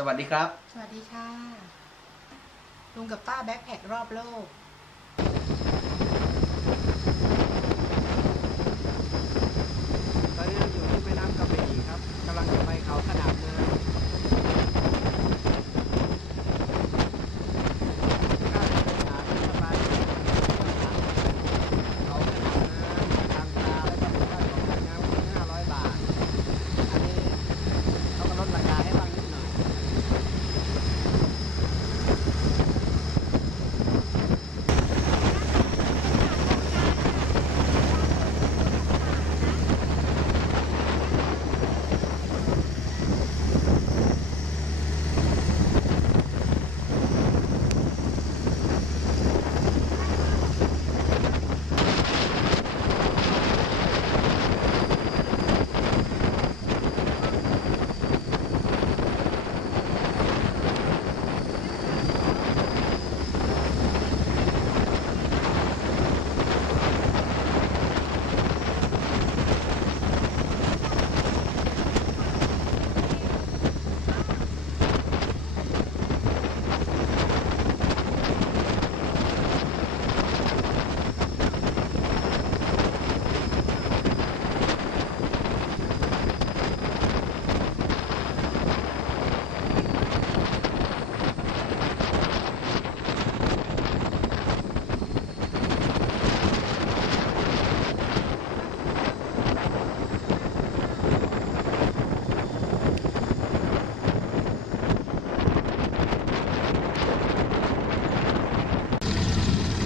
สวัสดีครับ สวัสดีค่ะ ลุงกับป้าแบ็คแพครอบโลกตอนนี้เราอยู่ที่แม่น้ำกระบี่ครับกำลังจะไปเขาขนาดเนินค่าโดยสารสบายเขาขนาดเนินทางปลาแล้วก็เป็นค่าของการงาน500 บาทอันนี้เขาก็ลดราคาให้บ้างนิดหน่อย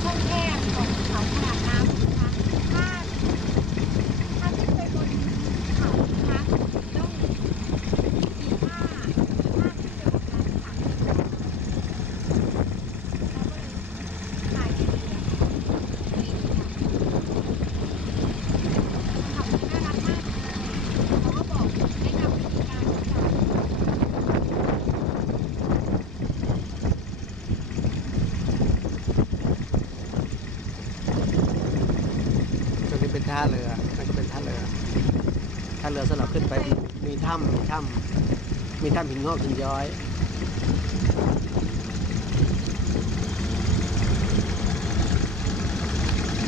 ช่องแคบของเขาขนาดน้ำนะคะถ้าขึ้นไปบนเขานะคะต้องขี่ผ้าขึ้นไปบนนั้นค่ะเราก็เลยถ่ายดีๆอะดีค่ะเขาน่ารักมากเลยเขาก็บอกแนะนำวิธีการทุกอย่าง ตรงนี้เป็นท่าเรือนั่นก็เป็นท่าเรือสำหรับขึ้นไปมีถ้ำหินงอกหินย้อย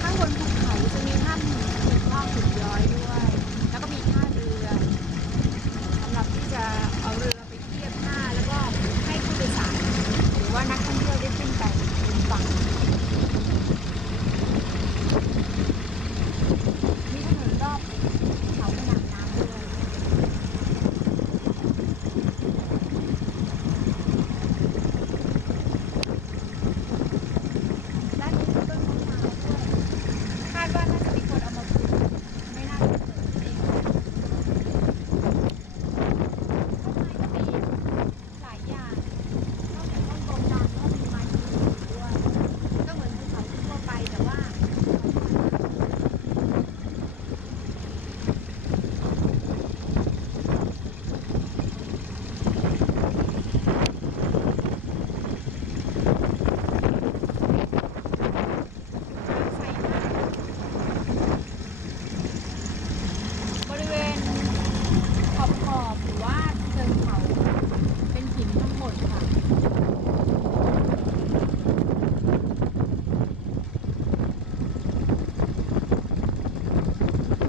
ข้างบนภูเขาจะมีถ้ำหินงอกหินย้อยด้วย แล้วก็มีท่าเรือสำหรับที่จะเอาเรือไปเทียบท่าแล้วก็ให้ผู้โดยสารหรือว่านักท่องเที่ยวได้ขึ้นไปบนฝั่งมีถนนรอบเขาขนาดน้ำด้วยด้านนี้มีต้นมะพร้าวด้วย คาดว่าน่าจะมีคนเอามาปลูกไม่น่าจะเกิดเองนะต้นไม้ก็มีหลายอย่างนอกจากต้นโกงดังก็มีไม้ยืนอยู่ด้วยก็เหมือนภูเขาทั่วไปแต่ว่าใสมากบริเวณขอบหรือว่าเชิงเขาเป็นหินทั้งหมดค่ะ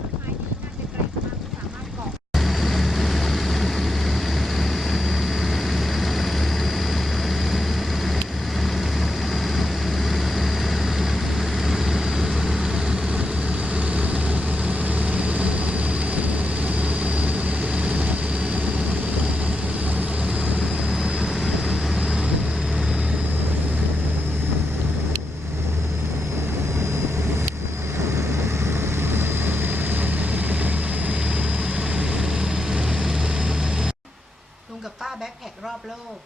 ต้นไม้นี้น่าจะแกร่งมากสามารถเกาะ ลุงกับป้าแบ็คแพครอบโลก